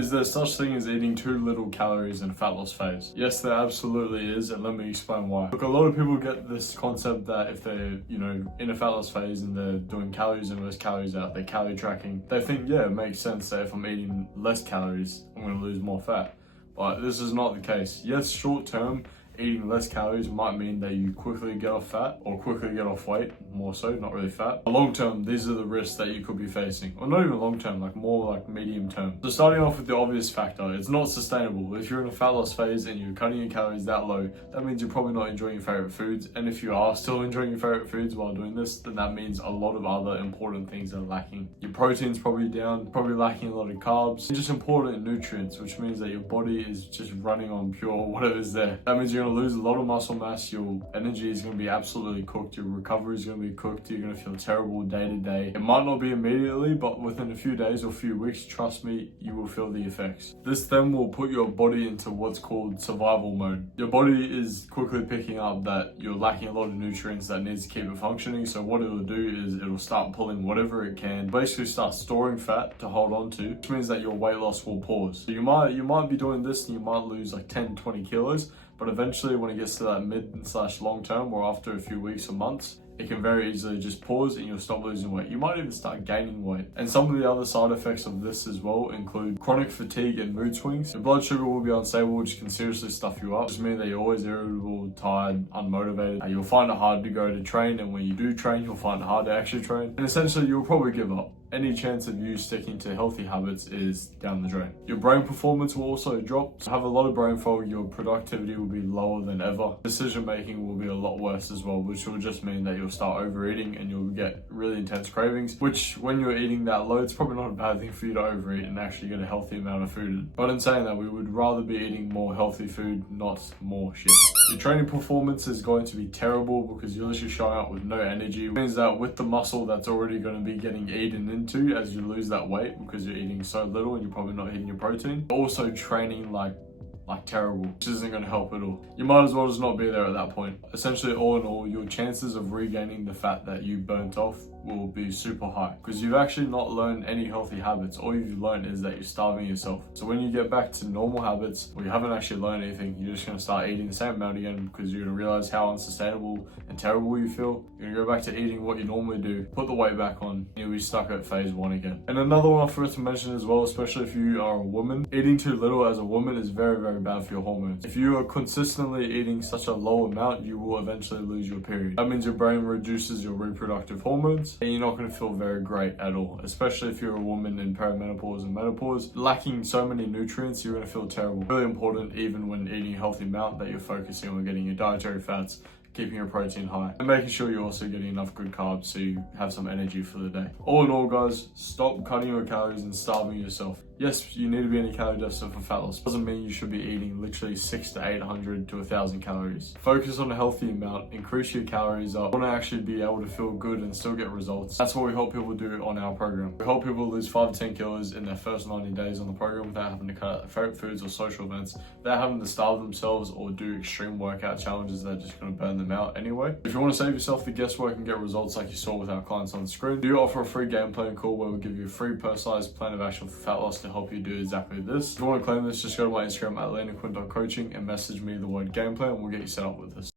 Is there such thing as eating too little calories in a fat loss phase? Yes, there absolutely is, and let me explain why. Look, a lot of people get this concept that if they're, in a fat loss phase and they're doing calories in versus calories out, they're calorie tracking, they think, yeah, it makes sense that if I'm eating less calories, I'm going to lose more fat. But this is not the case. Yes, short term, eating less calories might mean that you quickly get off fat or quickly get off weight, more so, not really fat. Long term, these are the risks that you could be facing. Or not even long term, like more like medium term. So starting off with the obvious factor, it's not sustainable. If you're in a fat loss phase and you're cutting your calories that low, that means you're probably not enjoying your favorite foods. And if you are still enjoying your favorite foods while doing this, then that means a lot of other important things are lacking. Your protein's probably down, probably lacking a lot of carbs, and just important nutrients, which means that your body is just running on pure whatever's there. That means you're going to lose a lot of muscle mass, your energy is going to be absolutely cooked, your recovery is going to be cooked, you're going to feel terrible day to day. It might not be immediately, but within a few days or a few weeks, trust me, you will feel the effects. This then will put your body into what's called survival mode. Your body is quickly picking up that you're lacking a lot of nutrients that needs to keep it functioning, so what it'll do is it'll start pulling whatever it can, basically start storing fat to hold on to, which means that your weight loss will pause. So you might be doing this and you might lose like 10-20 kilos, but eventually when it gets to that mid/long term or after a few weeks or months, it can very easily just pause and you'll stop losing weight. You might even start gaining weight. And some of the other side effects of this as well include chronic fatigue and mood swings. Your blood sugar will be unstable, which can seriously stuff you up. It just means that you're always irritable, tired, unmotivated. You'll find it hard to go to train, and when you do train, you'll find it hard to actually train. And essentially, you'll probably give up. Any chance of you sticking to healthy habits is down the drain. Your brain performance will also drop. So have a lot of brain fog, your productivity will be lower than ever. Decision making will be a lot worse as well, which will just mean that you'll start overeating and you'll get really intense cravings, which when you're eating that low, it's probably not a bad thing for you to overeat and actually get a healthy amount of food. But in saying that, we would rather be eating more healthy food, not more shit. Your training performance is going to be terrible because you're literally showing up with no energy. It means that with the muscle that's already going to be getting eaten into as you lose that weight because you're eating so little and you're probably not hitting your protein. Also training like terrible, which isn't going to help at all. You might as well just not be there at that point. Essentially, all in all, your chances of regaining the fat that you burnt off will be super high because you've actually not learned any healthy habits. All you've learned is that you're starving yourself. So when you get back to normal habits, or you haven't actually learned anything, you're just going to start eating the same amount again because you're going to realize how unsustainable and terrible you feel. You're going to go back to eating what you normally do, put the weight back on, and you'll be stuck at phase 1 again. And another one I forgot to mention as well, especially if you are a woman, eating too little as a woman is very, very bad for your hormones. If you are consistently eating such a low amount, you will eventually lose your period. That means your brain reduces your reproductive hormones and you're not going to feel very great at all, especially if you're a woman in perimenopause and menopause. Lacking so many nutrients, you're going to feel terrible. Really important, even when eating a healthy amount, that you're focusing on getting your dietary fats, keeping your protein high, and making sure you're also getting enough good carbs so you have some energy for the day. All in all, guys, stop cutting your calories and starving yourself. Yes, you need to be in a calorie deficit for fat loss. Doesn't mean you should be eating literally 600 to 800 to 1,000 calories. Focus on a healthy amount, increase your calories up. You want to actually be able to feel good and still get results. That's what we help people do on our program. We help people lose 5 to 10 kilos in their first 90 days on the program without having to cut out their favorite foods or social events, without having to starve themselves or do extreme workout challenges that are just going to burn them out anyway. If you want to save yourself the guesswork and get results like you saw with our clients on the screen, we do offer a free game plan call where we give you a free personalized plan of action for fat loss to help you do exactly this. If you want to claim this, just go to my Instagram at landonquint.coaching and message me the word game plan and we'll get you set up with this.